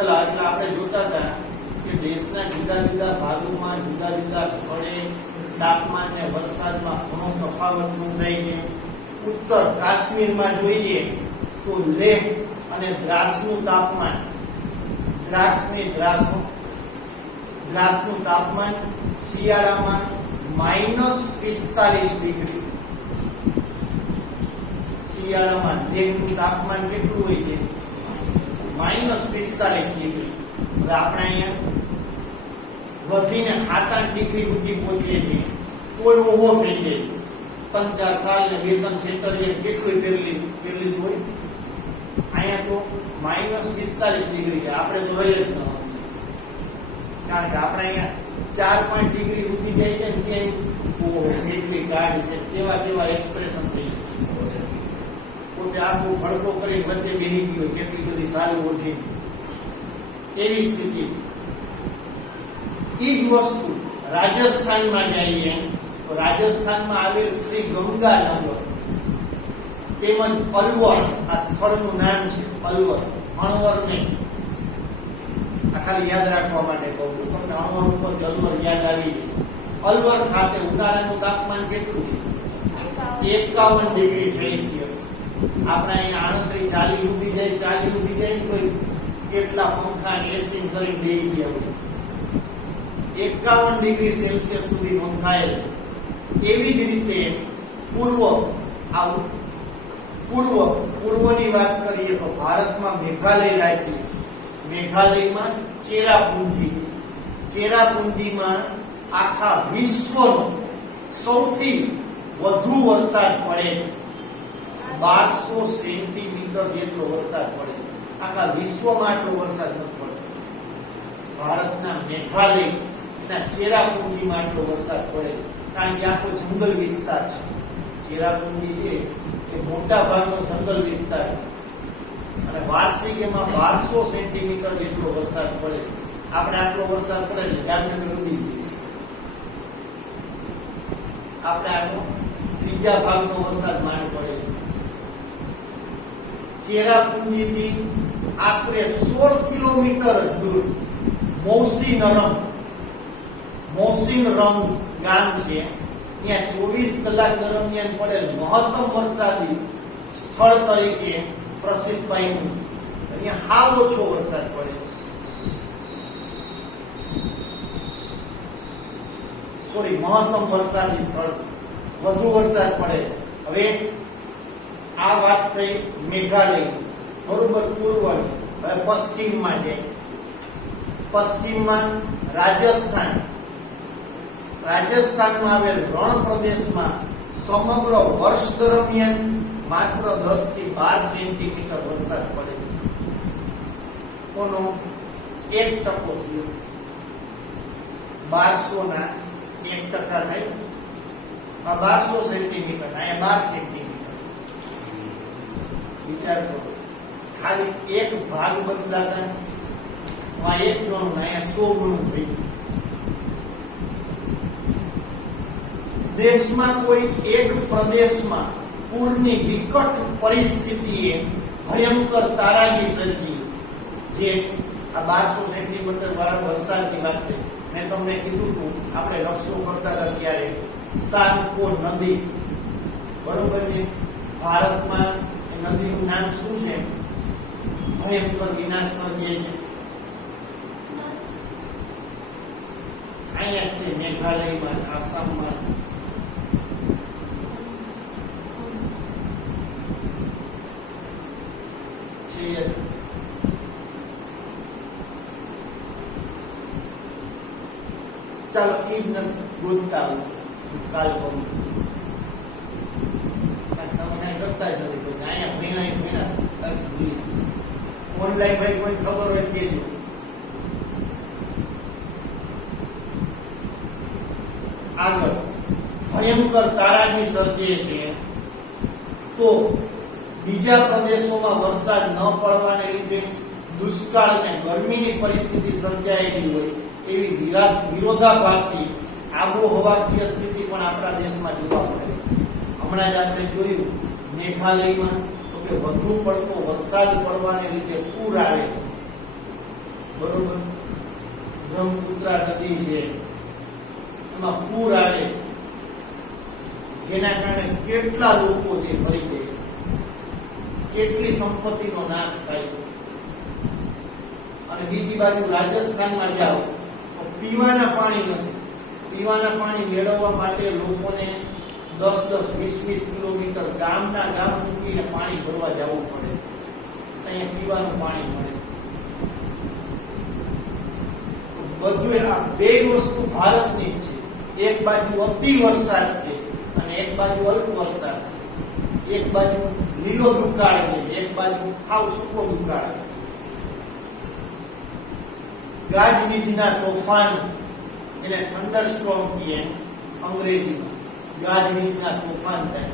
ચલો એટલે આપણે જોતા હતા કે દેશના જુદા જુદા ભાગોમાં જુદા જુદા સ્થળે તાપમાન અને વરસાદમાં ઘણો તફાવત નોંધાય છે. ઉત્તર કાશ્મીરમાં જોઈએ તો લેહ અને દ્રાસનું તાપમાન દ્રાસનું તાપમાન શિયાળામાં -45 ડિગ્રી. શિયાળામાં લેહનું તાપમાન કેટલું હોય છે? -45 ડિગ્રી. હવે આપણે અહીંયા વધીને 7-8 ડિગ્રી સુધી પહોંચે છે કોઈ ઊભો થઈ જાય. 5-4 સાલ ને વેતન સેન્ટરે કેટલું પેરલી હોય. અહીંયા તો -45 ડિગ્રી. આપણે તો રહી જ ન હોય, કારણ કે આપણે અહીંયા 4-5 ડિગ્રી સુધી જાય છે ત્યાં કેટલી ગાઢ છે તેવા એક્સપ્રેશન થઈ જાય. પોતે આખું ભડકો કરી વચ્ચે બેસી ગયો, કેટલી બધી સારી ઓઢી એવી સ્થિતિ. એ જ વસ્તુ રાજસ્થાનમાં જઈએ તો રાજસ્થાનમાં આવેલ શ્રી ગંગાનગર તેમજ અલવર, આ સ્થળનું નામ છે અલવર, અણવર નહીં, આ ખાલી યાદ રાખવા માટે કહું છું, તમને અણવર ઉપર અલવર યાદ આવી જાય. અલવર ખાતે ઉનાળાનું તાપમાન કેટલું છે? 51 ડિગ્રી સેલ્સિયસ. આપણે અહીંયા 38-40 સુધી જાય તો કેટલા પંખા એસી કરી દઈ ગયા. 51 ડિગ્રી સેલ્સિયસ સુધી નોંધાયેલ. એવી જ રીતે પૂર્વની વાત કરીએ તો ભારતમાં મેઘાલય રાજ્ય, મેઘાલયમાં ચેરાપુંજીમાં આખા વિશ્વનો સૌથી વધુ વરસાદ પડે, 1200 સેન્ટીમીટર જેટલો વરસાદ પડે. આખા વિશ્વમાં આટલો વરસાદ નથી પડતો. ભારતના મેઘાલયના ચેરાપુંજીમાં આટલો વરસાદ પડે, કારણ કે આખો જંગલ વિસ્તાર છે. ચેરાપુંજી એ મોટા ભાગનો જંગલ વિસ્તાર અને વાર્ષિક એમાં 1200 સેન્ટીમીટર જેટલો વરસાદ પડે. આપણે આટલો વરસાદ પડે એટલે જામનગર ડૂબી ગઈ. આપણે આટલો ત્રીજા ભાગનો વરસાદ માંડ પડે. ચેરાપુંજીથી આશરે 16 કિલોમીટર દૂર મૌસીનરમ ગામ છે. ત્યાં 24 કલાક દરમિયાન પડેલ મહત્તમ વરસાદી સ્થળ તરીકે પ્રસિદ્ધ પામ્યું. અહીંયા હાવ ઓછો વરસાદ પડે. મહત્તમ વરસાદી સ્થળ, વધુ વરસાદ પડે. હવે આ વાત થઈ મેઘાલય, બરોબર, પૂર્વની. હવે પશ્ચિમમાં જાય. પશ્ચિમમાં રાજસ્થાનમાં આવેલ રણ પ્રદેશમાં સમગ્ર વર્ષ દરમિયાન માત્ર 10 થી 12 સેન્ટીમીટર વરસાદ પડે. કોનો 1% થયો? 1200 ના 1% થાય. 1200 સેન્ટીમીટર, અહીંયા 12 સેન્ટીમીટર. વિચાર કરો, ખાલી એક ભાગ બદલાતા 1 ગણું, અહીંયા 100 ગણું થઈ ગયું. દેશમાં કોઈ એક પ્રદેશમાં પૂરની વિકટ પરિસ્થિતિએ ભયંકર તારાજી સર્જી. જે આ 1200 સેન્ટીમીટર વાળા વરસાદની વાત છે. મેં તમને કીધું હતું, આપણે નકશો કરતા હતા ત્યારે સાનકો નદી, બરોબર છે, ભારતમાં એ નદીનું નામ શું છે? ભયંકર વિનાશ સર્જે છે. અહીંયા છે મેઘાલયમાં, આસામમાં. ચાલો એ જ નથી ગોતતા, કાલ કહું છું. તમે કરતા જ નથી, અહીંયા ઓનલાઈન ભાઈ કોઈ ખબર હોય કેજો. આગળ ભયંકર તારાજી સર્જે છે તો બીજા પ્રદેશોમાં વરસાદ ન પડવાને લીધે દુષ્કાળ અને ગરમીની પરિસ્થિતિ સર્જાયેલી હોય એવી વિરોધાભાસી આબોહવાકીય સ્થિતિ પણ આપણા દેશમાં જોવા મળે. હમણાં જ આપણે જોયું મેઘાલયમાં તો કે વધુ પડતો વરસાદ પડવાને લીધે પૂર આવે. બ્રહ્મપુત્રા નદી છે એમાં પૂર આવે, જેના કારણે કેટલા લોકો તે મરી ગયા, કેટલી સંપત્તિનો નાશ થાય છે. અને બીજી બાજુ રાજસ્થાનમાં જાઓ તો પીવાના પાણી નથી. પીવાના પાણી મેળવવા માટે લોકોને 10-20 કિલોમીટર ગામના ગામ મૂકીને પાણી ભરવા જવું પડે, અહીંયા પીવાનું પાણી મળે. બધું આ બે વસ્તુ ભારતની જ છે. એક બાજુ અતિ વરસાદ છે અને એક બાજુ અલ્પ વરસાદ છે. એક બાજુ લીલો દુકાળ છે, એક બાજુ આવ સૂકો દુકાળ. ગાજવીજના તોફાન, એને થંડરસ્ટોર્મ કહીએ અંગ્રેજીમાં. ગાજવીજના તોફાન થાય,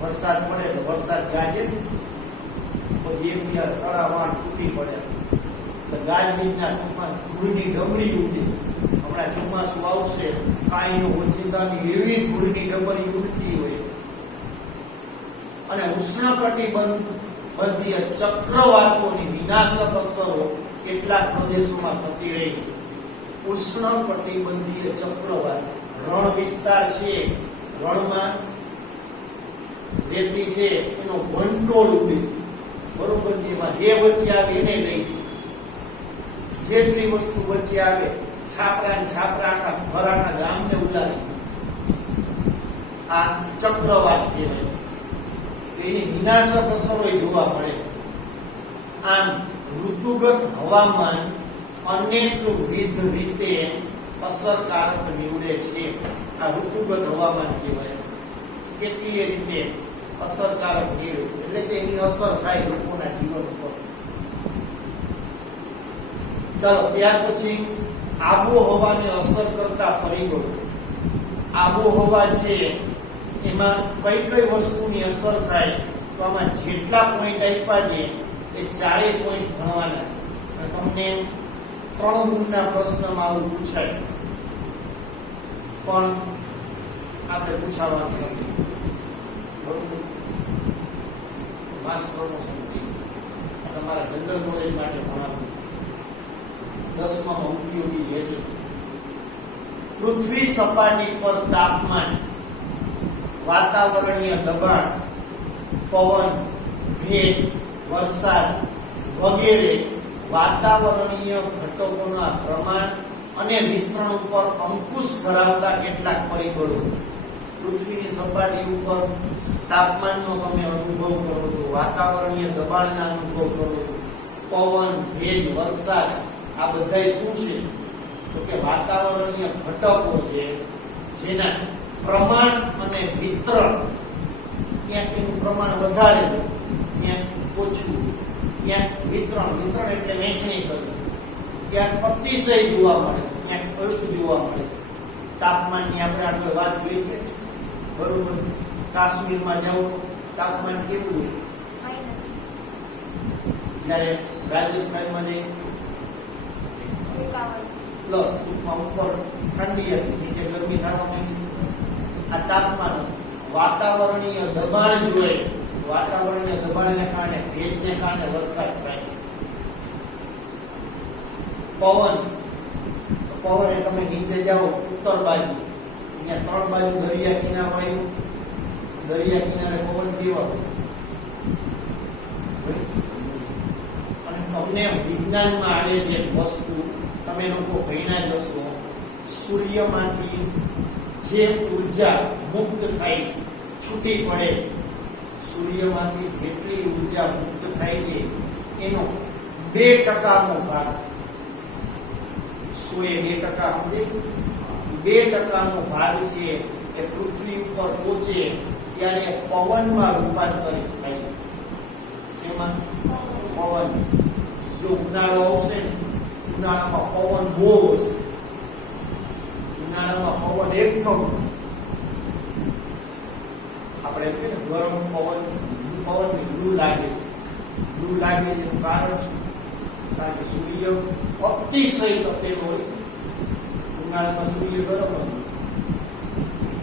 વરસાદ પડે તો વરસાદ ગાજે, પછી એક બીજા તળાવ તૂટી પડે. ગાજવીજના તોફાન, ધૂળની ડમરી ઉડે. હમણાં ચોમાસું આવશે, કાંઈનો ઓચિંતાની એવી ધૂળની ડમરી ઉડતી હોય. અને ઉષ્ણકટિબંધીય ચક્રવાતોની વિનાશક અસરો કેટલાક પ્રદેશોમાં થતી રહી. ઉષ્ણકટિબંધીય ચક્રવાત, રણ વિસ્તાર છે, રણમાં રેતી છે, એનો વંટોળ ઉડે, બરોબર. એમાં જે વચ્ચે આવે એને લઈ, જેટલી વસ્તુ વચ્ચે આવે, છાપરા આખા ઘરાના ગામને ઉડાડી. આ ચક્રવાત કહેવાય. એની વિનાશક અસરો જોવા મળે. આમ ઋતુગત હવામાન અનેકવિધ રીતે અસરકારક નીવડે છે. આ ઋતુગત હવામાન કહેવાય. કેટલીય રીતે અસરકારક નીવડે, એટલે કે એની અસર થાય લોકોના જીવન પર. ચાલો, ત્યાર પછી આબોહવાને અસર કરતા પરિબળો. આબોહવા છે એમાં કઈ કઈ વસ્તુની અસર થાય, તો આમાં જેટલા પોઈન્ટ આપ્યા છે એ ચારેય પોઈન્ટ ભણવાના. તમને 3 ગુણના પ્રશ્નમાં આવું પૂછાય, પણ આપણે પૂછાવાનું નથી, બરોબર. માસ પ્રમોશન તમારા જનરલ નોલેજ માટે ભણાવવું. 10માં ઉપયોગી છે. પૃથ્વી સપાટી પર તાપમાન, વાતાવરણીય દબાણ, પવન, ભેજ, વરસાદ વગેરે વાતાવરણીય ઘટકોના પ્રમાણ અને વિતરણ ઉપર અંકુશ ધરાવતા કેટલાક પરિબળો. પૃથ્વીની સપાટી ઉપર તાપમાનનો તમે અનુભવ કરો છો, વાતાવરણીય દબાણના અનુભવ કરો છો, પવન, ભેજ, વરસાદ, આ બધા શું છે? તો કે વાતાવરણીય ઘટકો છે, જેના પ્રમાણ અને વિતરણ, ક્યાંક એનું પ્રમાણ વધારે, ક્યાંક ઓછું, ક્યાંક વિતરણ એટલે વહેંચણી કરવી, ક્યાંક અતિશય જોવા મળે, ક્યાંક અલ્પ જોવા મળે. તાપમાનની આપણે આગળ વાત જોઈ છે, બરોબર. કાશ્મીરમાં જાઓ તો તાપમાન કેવું હોય, જ્યારે રાજસ્થાનમાં જઈએ પ્લસ, ટૂંકમાં ઉપર ઠંડી હતી, નીચે ગરમી થવા માંડી. આ તાપમાન વાતાવરણીય દબાણ જોઈએ, વાતાવરણીય દબાણને કારણે, ભેજને કારણે વરસાદ થાય. પવન એ તમે નીચે જાઓ ઉત્તર બાજુ, અહીંયા 3 બાજુ દરિયા કિનારો આવ્યો, દરિયા કિનારે પવન કેવા. અને તમને વિજ્ઞાનમાં આવે છે એક વસ્તુ, તમે લોકો ભણ્યા જ હશો, સૂર્યમાંથી જે ઉર્જા મુક્ત થાય છે, છૂટી પડે, સૂર્યમાંથી જેટલી ઉર્જા મુક્ત થાય છે એનો 2%નો ભાગ, 2% 2%નો ભાગ છે એ પૃથ્વી ઉપર પહોંચે ત્યારે પવનમાં રૂપાંતરિત થાય. શેમાં? પવન. જો ઉનાળો આવશે ને, ઉનાળામાં પવન બહુ હશે, ઉનાળામાં પવન એકદમ, આપણે કે ગરમ પવનની લૂ લાગે એનું કારણ શું? કારણ કે સૂર્ય અતિશય તપેલો હોય. ઉનાળામાં સૂર્ય ગરમ હોય,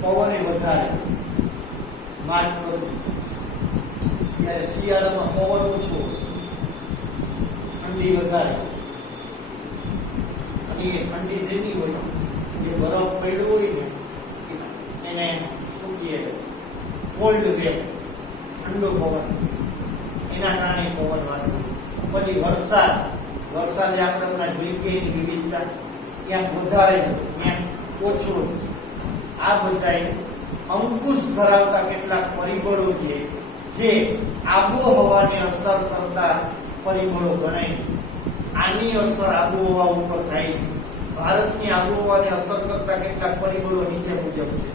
પવન વધારે માર્ક કરવું. ત્યારે શિયાળામાં પવન ઓછો હશે, ઠંડી વધારે. અને એ ઠંડી જેવી હોય કોલ્ડ વેવ, ઠંડો પવન, એના કારણે પવન વાળો. પછી વરસાદે આપણે હમણાં જોઈ કે એની વિવિધતા, ક્યાંક વધારે ક્યાંક ઓછો. આ બધા અંકુશ ધરાવતા કેટલાક પરિબળો છે જે આબોહવાને અસર કરતા પરિબળો ગણાય. આની અસર આબોહવા ઉપર થાય. ભારતની આબોહવાને અસર કરતા કેટલાક પરિબળો નીચે મુજબ છે.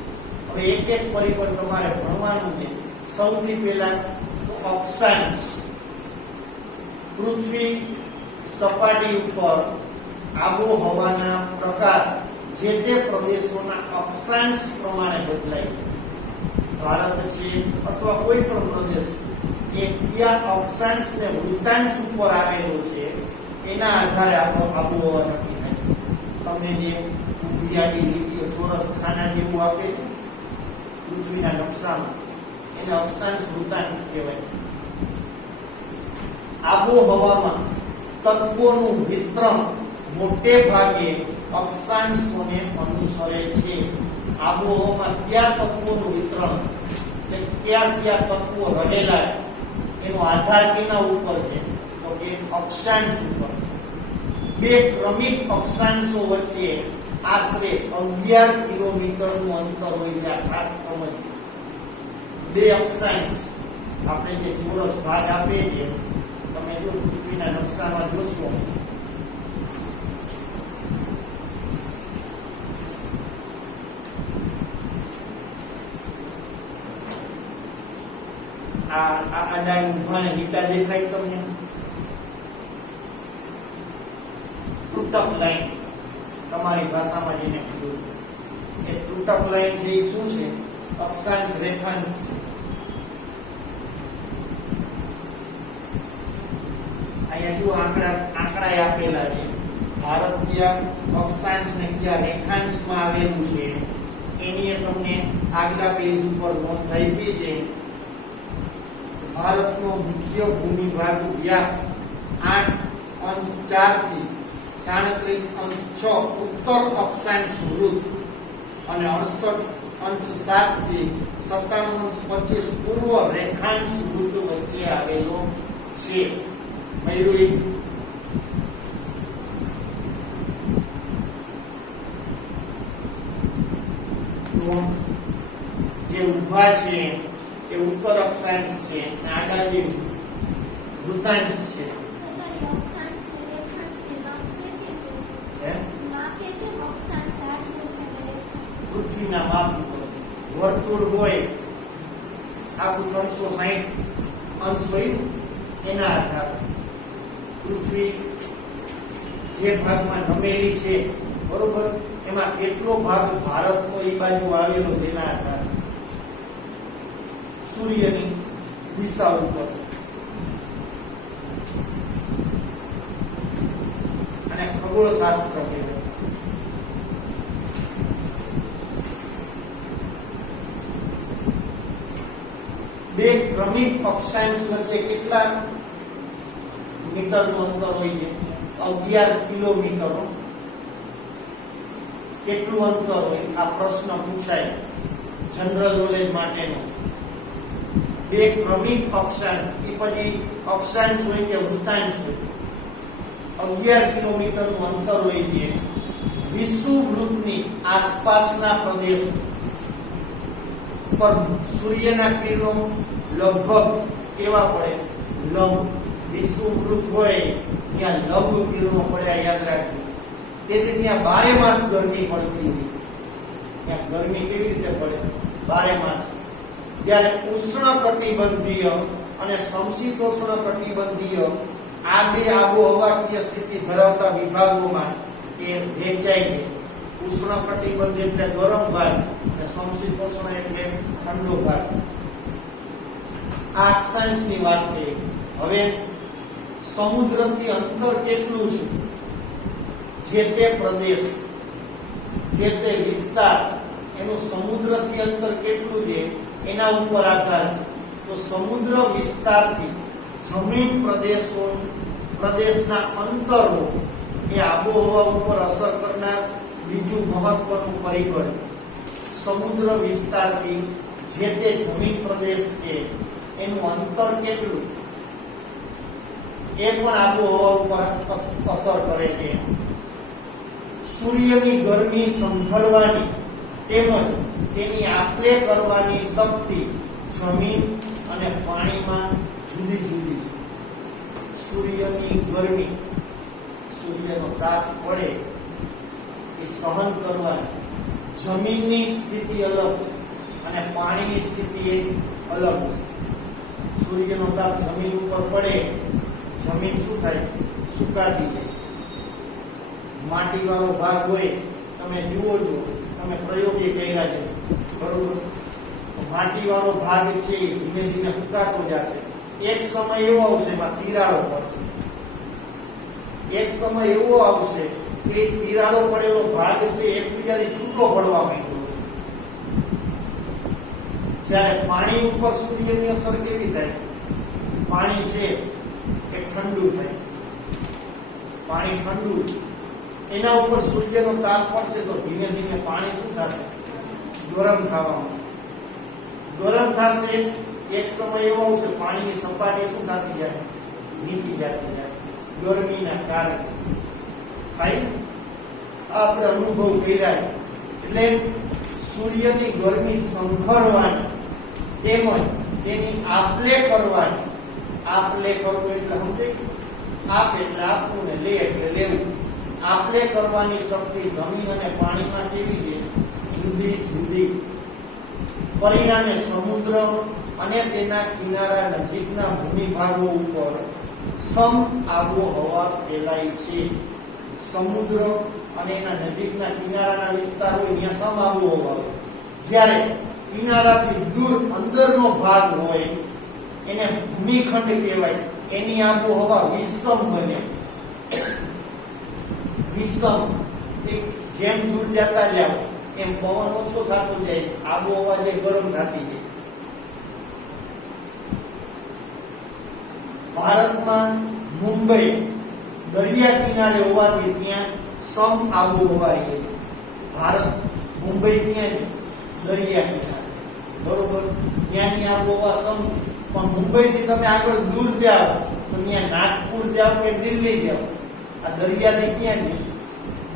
હવે એક એક પરિબળ તમારે ભણવાનું છે. સૌથી પહેલા અક્ષાંશ. પૃથ્વી સપાટી ઉપર આબોહવાના પ્રકાર જે તે પ્રદેશોના અક્ષાંશ પ્રમાણે બદલાય. ભારત છે અથવા કોઈ પણ પ્રદેશ એ કયા અક્ષાંશ ને વૃત્તાંશ ઉપર આવેલો છે એના આધારે આબોહવા નક્કી થાય. તમને જે ઊંધિયાની લીટીઓ ચોરસ ખાના જેવું આપે છે પૃથ્વીના નકશામાં, એને અક્ષાંશ વૃત્તાંશ કહેવાય. આબોહવામાં તત્વોનું વિતરણ મોટે ભાગે અક્ષાંશોને અનુસરે છે. આબોહવામાં કયા તત્વોનું વિતરણ, એટલે કયા તત્વો રહેલા એનો આધાર કેના ઉપર છે? તો કે અક્ષાંશ ઉપર. બે ક્રમિક અક્ષાંશો વચ્ચે આશરે 11 કિલોમીટરનું અંતર હોય છે. ખાસ સમજ. બે અક્ષાંશ આપણે જે ચોરસ ભાગ આપે છે, તમે જો પૃથ્વીના નકશામાં જોશો આ ડાય ઉભાને લીટા દેખાય તમને? તૂટક લાઈન તમારી ભાષામાં જેને કીધું એ તૂટક લાઈન છે. એ શું છે? અક્ષાંશ રેખાંશ. અહીંયા જો આંકડા આપેલા છે. ભારતીય અક્ષાંશ ને કયા રેખાંશમાં આવેલું છે એની તમને આગલા પેજ ઉપર નોંધ થઈ છે. ભારતનો મુખ્ય ભૂમિભાગ વ્યાપ 8.4 થી 37.6 ઉત્તર અક્ષાંશ વૃત્ત અને 68.7 થી 57.25 પૂર્વ રેખાંશ વૃત્ત વચ્ચે આવેલો છે. જે ઉભા છે એ ઉત્તર અક્ષાંશ છે અને આડા જે વૃત્તાંશ છે પૃથ્વીના માપ ઉપર. વર્તુળ હોય આખું 360 અંશ હોય એના આધારે પૃથ્વી જે ભાગમાં નમેલી છે, બરોબર, એમાં કેટલો ભાગ ભારતનો એ બાજુ આવેલો તેના આધારે સૂર્યની દિશા ઉપર. અને ખગોળશાસ્ત્ર કહેવાય. બે ક્રમિક અક્ષાંશ વચ્ચે કેટલા મીટરનું અંતર હોય છે? 11 કિલોમીટર. કેટલું અંતર હોય? આ પ્રશ્ન પૂછાય જનરલ નોલેજ માટેનો. બે ક્રમિક અક્ષાંશ, એ પછી અક્ષાંશ હોય કે વૃત્તાંશ હોય, 11 કિલોમીટરનું અંતર હોય છે. વિષુવવૃત્તની આસપાસના પ્રદેશો પર સૂર્યના કિરણો લગભગ કેવા પડે? લંબ. વિષુવવૃત્ત હોય ત્યાં લંબ કિરણો પડ્યા, યાદ રાખજો. તેથી ત્યાં 12 માસ ગરમી પડતી હોય. ત્યાં ગરમી કેવી રીતે પડે? 12 માસ. જ્યારે ઉષ્ણકટિબંધીય અને સમશીતોષ્ણકટિબંધીય આ બે આબોહવાકીય સ્થિતિ ધરાવતા વિભાગોમાં એ વહેંચાય છે. ઉષ્ણકટિબંધ એટલે ગરમ ભાગ અને સમશીતોષ્ણ એટલે ઠંડો ભાગ. આ અક્ષાંશની વાત કરીએ. હવે સમુદ્રથી અંતર કેટલું છે? જે તે પ્રદેશ, જે તે વિસ્તાર, એનું સમુદ્રથી અંતર કેટલું છે એના ઉપર આધાર. તો સમુદ્ર વિસ્તારથી જમીન પ્રદેશના અંતરો એ આબોહવા ઉપર અસર કરનાર બીજું મહત્વનું પરિબળ. સમુદ્ર વિસ્તારથી જે તે જમીન પ્રદેશ છે એનું અંતર કેટલું એ પણ આબોહવા ઉપર અસર કરે છે. સૂર્યની ગરમી સંભળવાની તેમજ તેની આપલે કરવાની શક્તિ જમીન અને પાણીમાં જુદી જુદી છે. સૂર્યની ગરમી, સૂર્યનો તાપ પડે એ સહન કરવાની જમીનની સ્થિતિ અલગ છે અને પાણીની સ્થિતિ અલગ છે. સૂર્યનો તાપ જમીન ઉપર પડે, જમીન શું થાય? સુકાતી જાય. માટીવાળો ભાગ હોય, તમે જુઓ છો, તમે પ્રયોગે કર્યા છે બરોબર, માટીવાળો ભાગ છે એ ધીમે ધીમે સુકાતો જશે. એક સમય એવો આવશે એમાં તિરાડો પડશે. એક સમય એવો આવશે કે તિરાડો પડેલો ભાગ છે એકબીજાથી છૂટો પડવા માંડ્યો છે. જ્યારે પાણી ઉપર સૂર્યની અસર કેવી થાય? પાણી છે એ ઠંડુ થાય. પાણી ઠંડુ, એના ઉપર સૂર્યનો તાપ પડશે તો ધીમે ધીમે પાણી શું થશે? ગરમ થવા માંડશે. ગરમ થશે, એક સમય એવો આવશે પાણીની સપાટી શું થતી જાય? નીચી જતી જાય ગરમીના કારણે. થાય ને? આપણે અનુભવ કર્યા. એટલે સૂર્યની ગરમી સંભળવાની તેમજ તેની આપલે કરવાની. આપલે કરવું એટલે સમજે? આપ એટલે આપવું ને લે એટલે લેવું. આપલે કરવાની શક્તિ જમીન અને પાણીમાં કેવી છે? જુદી જુદી. પરિણામે સમુદ્ર અને તેના કિનારા નજીકના ભૂમિભાગો ઉપર સમ આબોહવા ફેલાય છે. સમુદ્ર અને એના નજીકના કિનારાના વિસ્તારો અહીંયા સમ આબોહવા હોય. જ્યારે કિનારાથી દૂર અંદરનો ભાગ હોય એને ભૂમિખંડ કહેવાય. એની આબોહવા વિષમ બને. વિષમ, જેમ દૂર જતા જાવ એમ પવન ઓછો થતો જાય, આબોહવા જે ગરમ થતી જાય. ભારતમાં મુંબઈ દરિયા કિનારે હોવાથી ત્યાં સમ આબોહવા છે. ભારત મુંબઈ ત્યાં દરિયા કિનારે બરોબર, ત્યાંની આબોહવા સમ. પણ મુંબઈ થી તમે આગળ દૂર જાઓ તો ત્યાં નાગપુર જાઓ કે દિલ્હી જાઓ, આ દરિયાથી ક્યાં છે?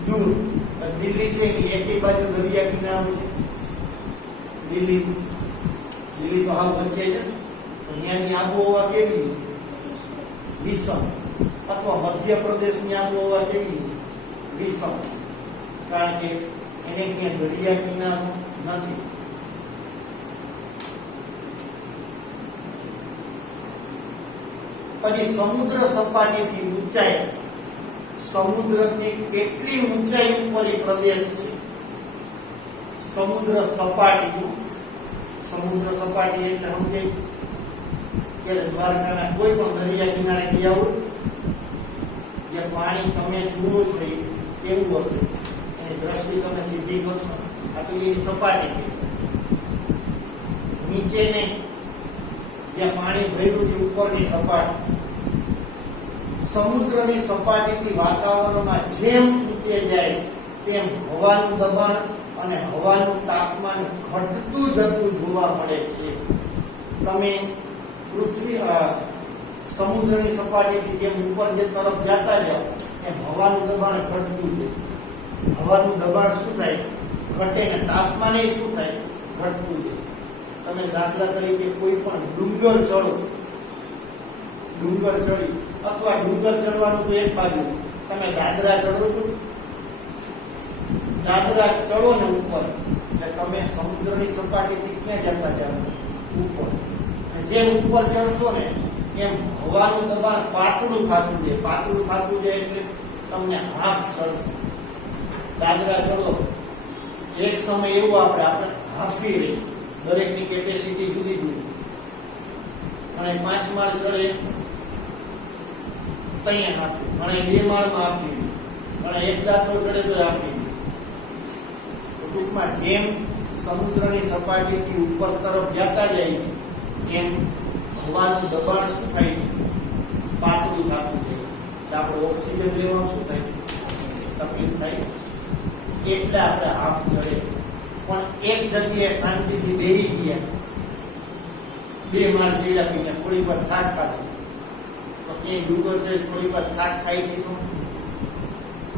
દૂર. દિલ્હી છે કે એકી બાજુ દરિયા કિનારો છે. દિલ્હી તો હાવ વચ્ચે છે. ત્યાંની આબોહવા કેવી? વિષમ. અથવા મધ્યપ્રદેશની આબોહવા કેવી? વિષમ. કારણ કે એને ક્યાં દરિયા કિનારો નથી. પછી સમુદ્ર સપાટીથી ઊંચાઈ, સમુદ્રથી કેટલી ઊંચાઈ ઉપર એ પ્રદેશ છે? સમુદ્ર સપાટી. સમુદ્ર સપાટી એટલે સમજે કે દ્વારકાના કોઈ પણ દરિયા કિનારે ગયા હોય, જે પાણી તમે જુઓ છો એ કેવું હશે? એની દ્રષ્ટિ તમે સીધી કરશો, આ તો એની સપાટી છે. નીચે ને જ્યાં પાણી ભર્યું છે ઉપરની સપાટી. સમુદ્રની સપાટીથી વાતાવરણમાં જેમ ઊંચે જાય તેમ હવાનું દબાણ અને હવાનું તાપમાન ઘટતું જતું જોવા મળે છે. તમે સમુદ્રની સપાટીથી જેમ ઉપર જે તરફ જતા જાઓ એમ હવાનું દબાણ ઘટતું જાય. હવાનું દબાણ શું થાય? ઘટે ને તાપમાન એ શું થાય? ઘટતું જાય. તમે દાખલા તરીકે કોઈ પણ ડુંગર ચડો, ડુંગર ચડી અથવા ડુંગર ચડવાનું તો એક બાજુ, તમે દાદરા ચડો છો, દાદરા ચડો ને ઉપર એટલે તમે સમુદ્રની સપાટીથી ક્યાં જતા જાઓ? ઉપર. જેમ ઉપર ચડશો ને એમ હવાનું દબાણ પાતળું થતું જાય. પાતળું થતું જાય એટલે તમને હાફ ચડશે. દાદરા ચડો એક સમય એવું આપણે હાફી રહી. દરેકની કેપેસિટી જુદી જુદી. અને 5 માળ ચડે ત્યાં હાફી, અને 2 માળમાં હાફી, અને એક દાખલો ચડે તો હાફી. ટૂંકમાં જેમ સમુદ્રની સપાટીથી ઉપર તરફ જતા જાય એમ હવાનું દબાણ શું થાય? પાતળું થતું જાય. એટલે આપણે ઓક્સિજન લેવાનું શું થાય? તકલીફ થાય. એટલે આપણે હાફ ચડે. પણ એક જગ્યાએ શાંતિથી બેસી ગયા 2 માળ ચડ્યા પછી થોડી વાર થાક ખાધો તો ક્યાંય ડુંગર ચડે થોડી વાર થાક ખાય છે તો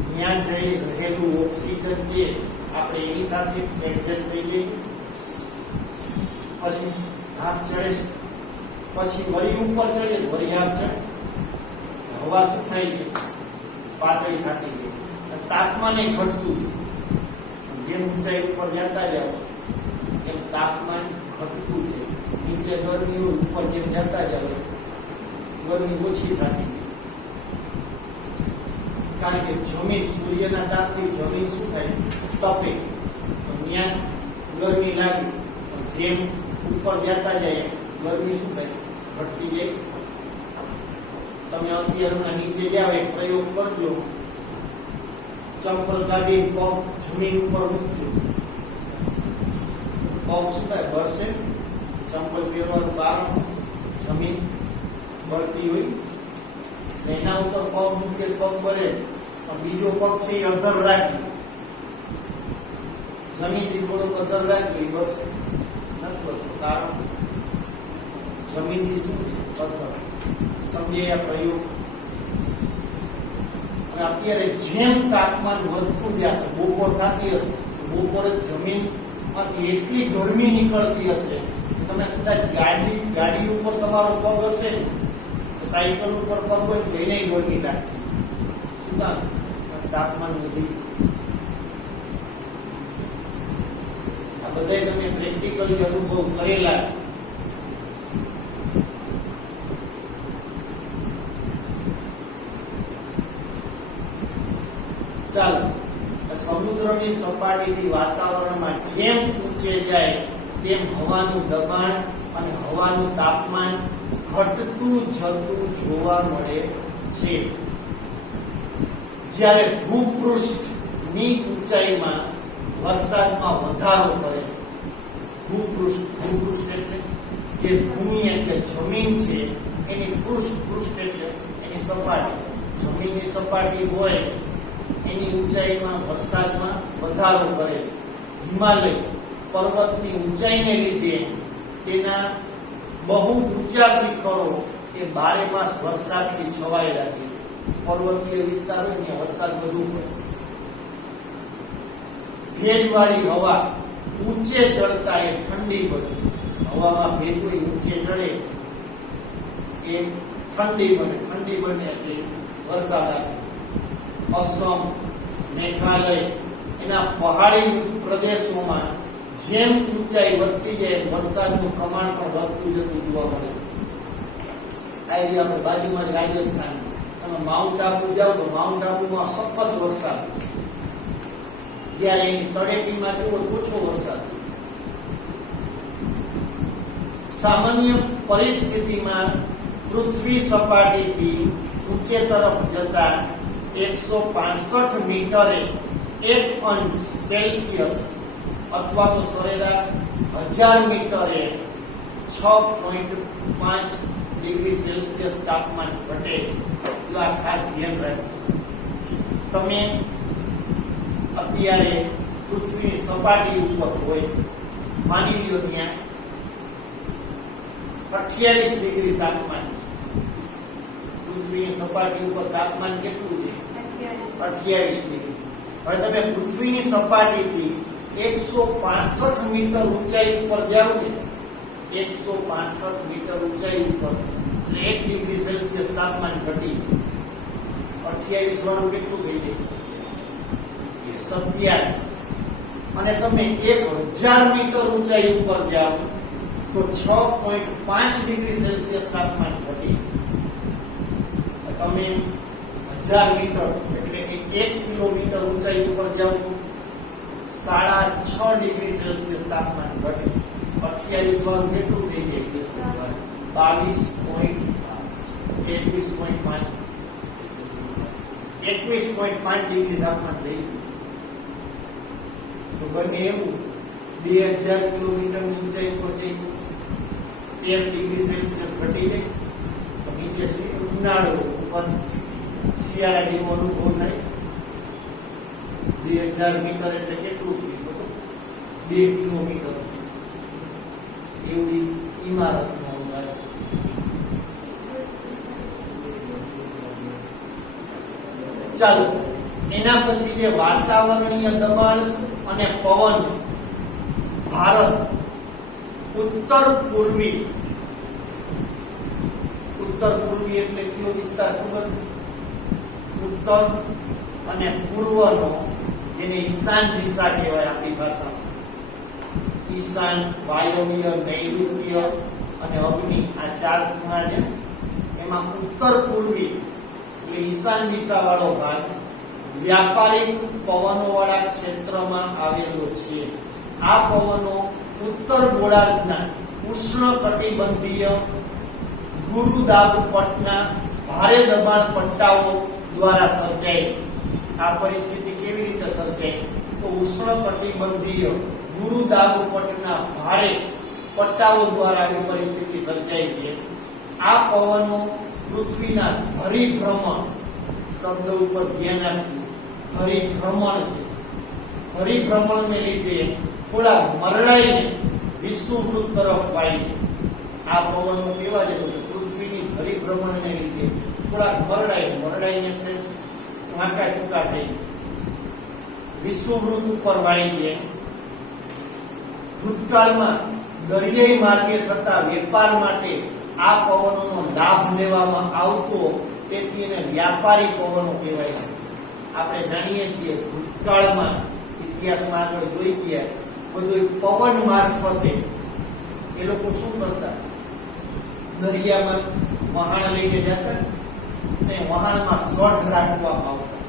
ત્યાં જઈ રહેલું ઓક્સિજન કે આપણે એની સાથે એડજસ્ટ થઈ જઈએ પછી હાફ ચડે છે પછી વળી ઉપર ચડે વળી હાફ ચડે હવા શું થાય છે પાતળી થતી છે તાપમાન એ ઘટતું જેમ ઊંચાઈ ઉપર જતા જાવ એમ તાપમાન ઘટતું છે નીચે ગરમી ઉપર જેમ જતા જાવ ગરમી ઓછી થતી કારણ કે જમીન સૂર્યના તાપથી જમીન શું થાય તપે ત્યાં ગરમી લાગે જેમ ઉપર જતા જાય ગરમી શું થાય ઘટતી જાય તમે અત્યારના નીચે જાવ એક પ્રયોગ કરજો ચંપલ કાઢી પગ જમીન ઉપર મૂકજો પગ શું થાય બળશે ચંપલ પહેરવાનું કારણ જમીન બળતી હોય એના ઉપર પગ મૂકે પગ બળે પણ બીજો પગ છે એ અધર રાખજો જમીનથી થોડોક અધર રાખજો એ બળશે નથી બળતું કારણ જમીનથી શું અધર સમજે આ પ્રયોગ અને અત્યારે જેમ તાપમાન વધતું જશે બપોર થતી હશે બપોરે જમીનમાંથી એટલી ગરમી નીકળતી હશે તમે કદાચ ગાડી ઉપર તમારો પગ હશે સાયકલ ઉપર પગ હોય તો એને ગરમી લાગતી શું કામ તાપમાન વધી આ બધા તમે પ્રેક્ટિકલી અનુભવ કરેલા ચાલો સમુદ્રની સપાટીથી વાતાવરણમાં જેમ ઊંચે જાય તેમ હવાનું દબાણ અને હવાનું તાપમાન ઘટતું જતું જોવા મળે છે જ્યારે ભૂપૃષ્ઠની ઊંચાઈમાં વરસાદમાં વધારો કરે ભૂપૃષ્ઠ એટલે જે ભૂમિ એટલે જમીન છે એની પૃષ્ઠ એટલે એની સપાટી જમીનની સપાટી હોય એની ઊંચાઈમાં વરસાદમાં વધારો કરે હિમાલય પર્વતની ઊંચાઈને લીધે તેના બહુ ઊંચા શિખરો એ 12 માસ વરસાદથી છવાયેલા છે પર્વતીય વિસ્તાર હોય ત્યાં વરસાદ વધુ પડે ભેજવાળી હવા ઊંચે ચડતા એ ઠંડી બને હવામાં ભેજ હોય ઊંચે ચડે એ ઠંડી બને એટલે વરસાદ આવે અસમ મેઘાલય એના પહાડી પ્રદેશોમાં જેમ ઊંચાઈ વધતી જાય વરસાદનું પ્રમાણ પણ વધતું જતું જોવા મળે આ આપણે બાજુમાં રાજસ્થાન તમે માઉન્ટ આબુ જાઓ તો માઉન્ટ આબુમાં સખત વરસાદ જ્યારે એની તળેટીમાં જુઓ ઓછો વરસાદ સામાન્ય પરિસ્થિતિમાં પૃથ્વી સપાટીથી ઊંચે તરફ જતા 165 મીટરે 1 અંશ સેલ્સિયસ અથવા તો સરેરાશ 1000 મીટરે 6.5 ડિગ્રી સેલ્સિયસ તાપમાન ઘટે તો આ ખાસ ધ્યાન રાખજો તમે અત્યારે પૃથ્વીની સપાટી ઉપર હોય માની લ્યો ત્યાં 28 ડિગ્રી તાપમાન પૃથ્વીની સપાટી ઉપર તાપમાન કેટલું છે 28 ડિગ્રી હવે તમે પૃથ્વીની સપાટીથી 165 મીટર ઊંચાઈ ઉપર જાઓ ને 165 મીટર ઊંચાઈ ઉપર એટલે 1 ડિગ્રી સેલ્સિયસ તાપમાન ઘટી 28 વાળું કેટલું થઈ જાય 27 અને તમે 1000 મીટર ઊંચાઈ ઉપર જાઓ તો 6.5 ડિગ્રી સેલ્સિયસ તાપમાન ઘટી તમે 1000 મીટર એટલે 1 કિલોમીટર ઊંચાઈ ઉપર જાઓ તો 6.5 ડિગ્રી સેલ્સિયસ તાપમાન ઘટે 28 વાળું કેટલું થઈ જાય 21.5 ડિગ્રી તાપમાન થઈ તો બને એવું 2000 કિલોમીટર ઊંચાઈ ઉપર જઈ 13 ડિગ્રી સેલ્સિયસ ઘટી જાય તો નીચે ઉનાળો ઉપર શિયાળા જેવો અનુભવ થાય 2000 મીટર એટલે કેટલું થયું 2 કિલોમીટર એવડી ઇમારતનો ચાલો એના પછી જે વાતાવરણીય દબાણ અને પવન ભારત ઉત્તર પૂર્વી એટલે કયો વિસ્તાર ખબર? ઉત્તર અને પૂર્વનો, જેને ઈશાન દિશા કહેવાય આપણી ભાષામાં. ઈશાન, વાયવ્ય, નૈઋત્ય અને અગ્નિ, આ ચાર ખૂણા છે. એમાં ઉત્તર પૂર્વી એટલે ઈશાન દિશા વાળો ભાગ વ્યાપારિક પવનો વાળા ક્ષેત્રમાં આવેલો છે. આ પવનો ઉત્તર ગોળાર્ધના ઉષ્ણકટિબંધીય ગુરુદાબ પટના ભારે દબાણ પટ્ટાઓ દ્વારા સર્જાય. આ પરિસ્થિતિ કેવી રીતે સર્જાય? તો ઉષ્ણકટિબંધીય ગુરુદાબ પટના ભારે પટ્ટાઓ દ્વારા આવી પરિસ્થિતિ સર્જાય છે. આ પવનો પૃથ્વીના ધરીભ્રમણ, શબ્દ ઉપર ધ્યાન આપવું, ધરીભ્રમણ છે. ધરીભ્રમણને લીધે થોડા મરડાઈને વિષુવવૃત્ત તરફ વાય છે. આ પવનો કેવા છે? પૃથ્વીની ધરીભ્રમણને લીધે થોડા મરડાઈને એટલે વાંકા ચૂકા થઈ વિષુવવૃત્ત ઉપર વાય છે. ભૂતકાળમાં દરિયાઈ માર્ગે થતા વેપાર માટે આ પવનોનો લાભ લેવામાં આવતો, તેથી એને વ્યાપારી પવનો કહેવાય છે. આપણે જાણીએ છીએ ભૂતકાળમાં, ઇતિહાસમાં આગળ જોઈ ગયા, બધું પવન મારફતે એ લોકો શું કરતા? દરિયામાં વહાણ લઈને જતા, તે વહાણમાં સઢ રાખવામાં આવતા.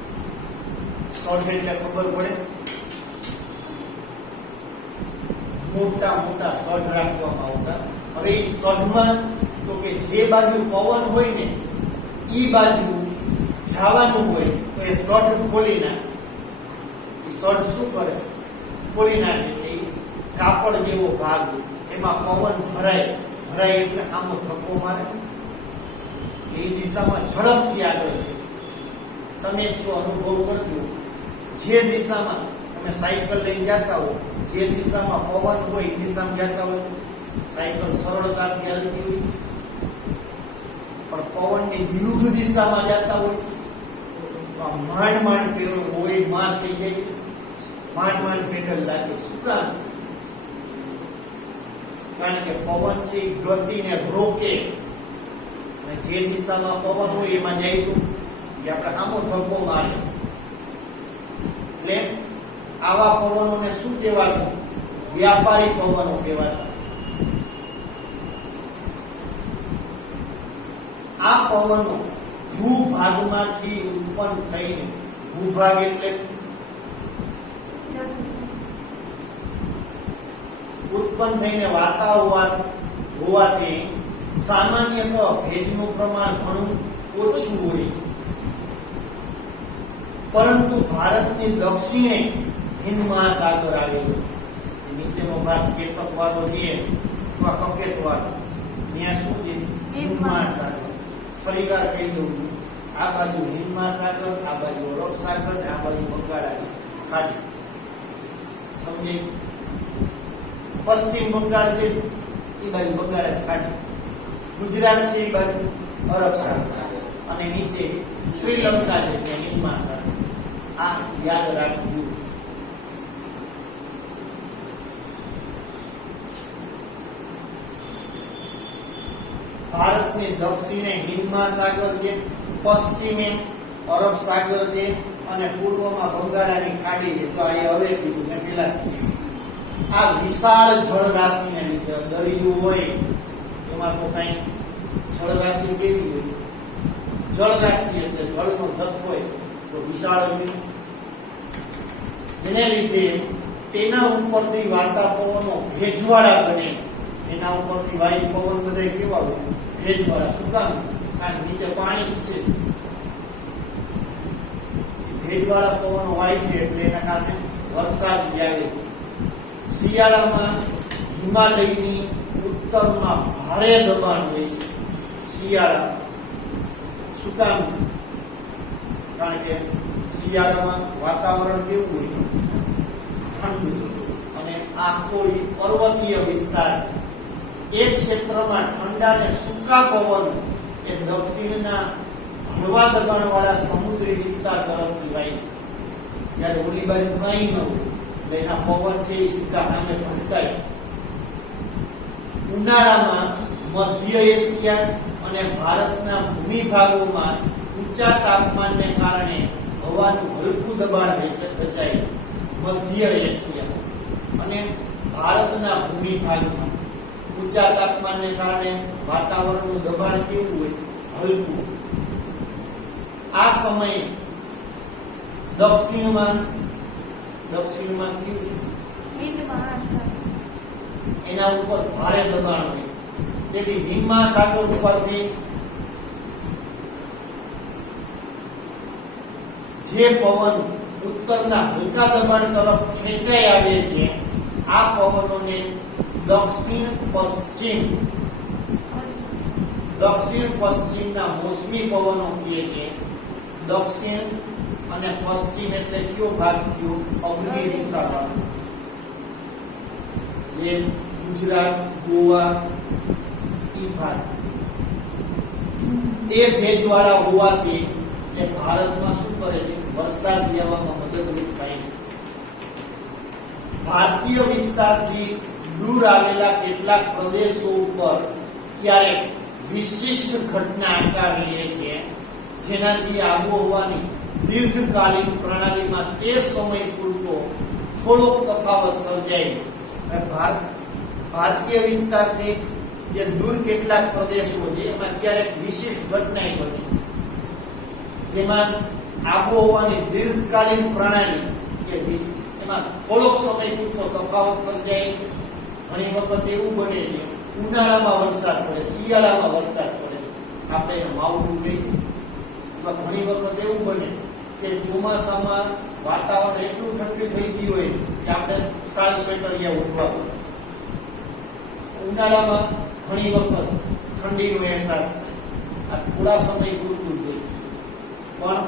સઢ એટલે ખબર પડે? મોટા મોટા સઢ રાખવામાં આવતા. હવે એ સઢમાં તો કે જે બાજુ પવન હોય ને ઈ બાજુ જવાનું હોય તો એ સઢ ખોલી નાખે. એ સઢ શું કરે? ખોલી નાખે. એ કાપડ જેવો ભાગ, એમાં પવન ભરાય એટલે આમ ધક્કો મારે, એ દિશામાં ઝડપથી આગળ જાય. તમે છો અનુભવ કરજો, જે દિશામાં તમે સાયકલ લઈને જતા હો, જે દિશામાં પવન હોય એ દિશામાં જતા હોય, સાયકલ સરળતાથી હાલતી હોય. પણ પવનની વિરુદ્ધ દિશામાં જતા હોય માંડ પેલો હોય માં થઈ જાય, માંડ પેડલ લાગે. શું કામ? કારણ કે પવન છે ગતિને રોકે, અને જે દિશામાં પવન હોય એમાં જાય તો એ આપણે આમો ધક્કો મારે. એટલે આવા પવનોને શું કહેવાતું? વ્યાપારી પવનો કહેવાતા. આ પવનો ભૂભાગમાંથી ઉત્પન્ન થઈને, ભૂભાગ એટલે ઉત્પન્ન થઈને વાતાવરણ હોવાથી સામાન્યતઃ ભેજનું પ્રમાણ ઘણું ઓછું હોય. પરંતુ ભારતની દક્ષિણે હિંદ મહાસાગર આવેલો, નીચેનો ભાગ કેતકવાળો છે અથવા કકેતવાળો, ત્યાં શું છે? હિંદ મહાસાગર. ફરીવાર કહી દઉં, આ બાજુ હિંદ મહાસાગર, આ બાજુ અરબ સાગર, આ બાજુ બંગાળાની ખાડી. સમજે? પશ્ચિમ બંગાળ છે એ બાજુ બંગાળાની ખાડી, ગુજરાત છે એ બાજુ અરબ સાગર, અને નીચે શ્રીલંકા છે ત્યાં હિંદ મહાસાગર. આ યાદ રાખજો. ભારતની દક્ષિણે હિંદ મહાસાગર છે, પશ્ચિમે અરબ સાગર છે, અને પૂર્વમાં બંગાળાની ખાડી છે. તો આ હવે કીધું મેં પેલા, આ વિશાળ જળ રાશિને લીધે દરિયો હોય એમાં તો કઈ જળ રાશિ કેવી હોય? જળ રાશિ એટલે જળનો જથ્થો હોય તો વિશાળ હોય. એને લીધે તેના ઉપરથી વાતા પવનો ભેજવાળા બને. એના ઉપરથી વાયુ પવન બધા કેવા હોય? ભેજવાળા. શું કામ? કારણ નીચે પાણી છે, ભેજવાળા પવનો વાય છે એટલે એના કારણે વરસાદ આવે. શિયાળામાં હિમાલયની ઉત્તરમાં ભારે દબાણ હોય છે. શિયાળામાં શું કામ? કારણ કે શિયાળામાં વાતાવરણ કેવું હોય? ઠંડુ. અને આખો પર્વતીય વિસ્તાર, એક ક્ષેત્રમાં ઠંડા ને સૂકા પવન એ દક્ષિણના હળવા દબાણવાળા સમુદ્રી વિસ્તાર તરફથી વાય છે. જ્યારે ઓલી બાજુ કંઈ ન હોય એટલે એના પવન છે એ સીધા સામે ફંકાય. ઉનાળામાં મધ્ય એશિયા અને ભારતના ભૂમિભાગોમાં ઊંચા તાપમાનને કારણે હવાનું હલકું દબાણ રચાય. મધ્ય એશિયા અને ભારતના ભૂમિભાગમાં ઊંચા તાપમાનને કારણે વાતાવરણનું દબાણ કેવું હોય? હલકું. આ સમયે દક્ષિણમાં કેવું? એના ઉપર ભારે દબાણ હોય. તેથી હિંદ મહાસાગર ઉપરથી જે પવન ઉત્તરના હલકા દબાણ તરફ ખેંચાઈ આવે છે, આ પવનોને દક્ષિણ પશ્ચિમના મોસમી પવનો કહે છે. દક્ષિણ અને પશ્ચિમ એટલે કયો ભાગ થયો? અગ્નિ દિશામાં. જે ગુજરાત, ગોવા ઈ ભાગ તે ભેજવાળા હોવાથી એ ભારતમાં શું કરે છે? વરસાદ લેવામાં મદદરૂપ થાય છે. ભારતીય વિસ્તારથી દૂર આવેલા કેટલાક પ્રદેશો ઉપર ક્યારેક વિશિષ્ટ ઘટના આકાર લે છે, જેનાથી આબોહવાની દીર્ઘકાલીન પ્રણાલીમાં તે સમય પૂરતો થોડોક તફાવત સર્જાય. ભારતીય વિસ્તારથી જે દૂર કેટલાક પ્રદેશો છે એમાં ક્યારેક વિશિષ્ટ ઘટના બને, જેમાં આબોહવાની દીર્ઘકાલીન પ્રણાલી કે એમાં થોડોક સમય પૂરતો તફાવત સર્જાય. ઘણી વખત એવું બને છે ઉનાળામાં વરસાદ પડે, શિયાળામાં વરસાદ પડે, આપણે એને માવઠું કહીએ. ઘણી વખત એવું બને કે ચોમાસામાં વાતાવરણ એટલું ઠંડુ થઈ ગયું હોય કે આપણે શાલ સ્વેટરિયા ઉઠવા પડે. ઉનાળામાં ઘણી વખત ઠંડીનો અહેસાસ થાય. આ થોડા સમય પૂરતું હોય, પણ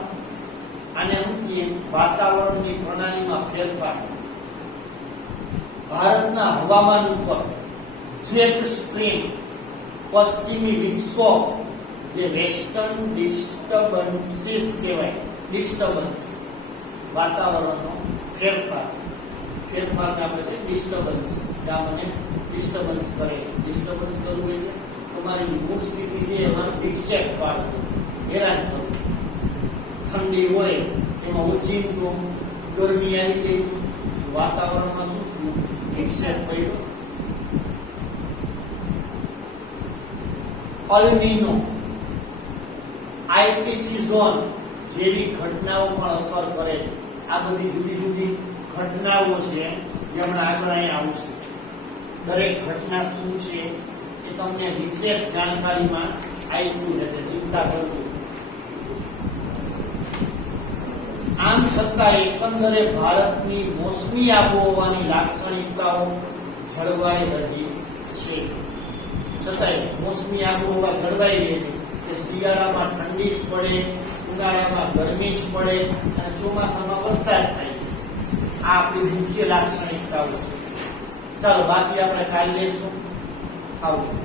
આને મૂકીએ વાતાવરણની પ્રણાલીમાં ફેરફાર. ભારતના હવામાન ઉપર જેટ સ્ટ્રીમ, પશ્ચિમી વિક્ષોભ, જે વેસ્ટર્ન ડિસ્ટર્બન્સીસ કહેવાય, ડિસ્ટર્બન્સ વાતાવરણનો ફેરફારને આપણે ડિસ્ટર્બન્સ, મને ડિસ્ટર્બન્સ કરે. ડિસ્ટર્બન્સ કરવું એટલે તમારી મૂળ સ્થિતિ જે એમાં વિક્ષેપ પાડવું, હેરાન કરવું. ઠંડી હોય એમાં ઓચિંતો ગરમી આવી ગઈ, વાતાવરણમાં શું થયું? વિક્ષેપ પડ્યો. અલ્નીનો, આઈપીસી ઝોન જેવી ઘટનાઓ પણ અસર કરે. આ બધી જુદી જુદી ઘટનાઓ છે જે હમણાં આગળ અહીંયા આવશે. દરેક ઘટના શું છે એ તમને વિશેષ જાણકારીમાં આપ્યું છે, ચિંતા કરજો. આમ છતાં એકંદરે ભારતની મોસમી આબોહવાની લાક્ષણિકતાઓ જળવાઈ રહી છે. છતાંય મોસમી આબોહવા જળવાઈ રહી છે કે શિયાળામાં ઠંડી જ પડે, ઉનાળામાં ગરમી જ પડે અને ચોમાસામાં વરસાદ થાય છે. આ આપણી મુખ્ય લાક્ષણિકતાઓ છે. ચાલો બાકી આપણે કાલે લેશું. આવજો.